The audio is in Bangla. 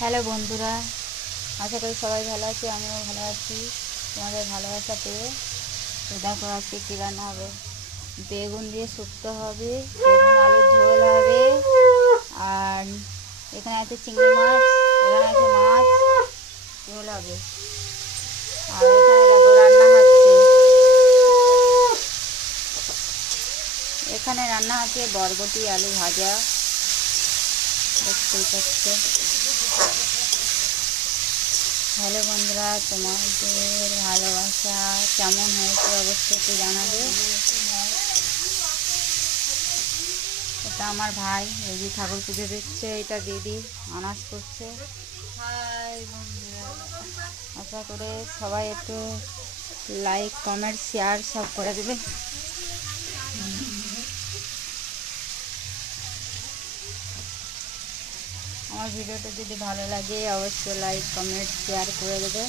হ্যালো বন্ধুরা, আশা করি সবাই ভালো আছে। আমিও ভালো আছি তোমাদের ভালোবাসা পেয়ে। তো দেখো আজকে কী রান্না হবে। বেগুন দিয়ে শুক্তো হবে, বেগুন আলুর ঝোল হবে, আর এখানে আছে চিংড়ি মাছ, এখানে আছে মাছ ঝোল হবে। আর এখানে দেখো রান্না হচ্ছে, এখানে রান্না হচ্ছে বরবটি আলু ভাজা, দেখতেই পাচ্ছে। হ্যালো বন্ধুরা, তোমাদের ভালোবাসা কেমন হয়েছে অবশ্যই একটু জানাবে। এটা আমার ভাই, এই যে ঠাকুর পুজো দিচ্ছে, এটা দিদি আনাজ করছে। আশা করে সবাই একটু লাইক কমেন্ট শেয়ার সব করে দেবে। আমার ভিডিওটা যদি ভালো লাগে অবশ্যই লাইক কমেন্ট শেয়ার করে দেবে।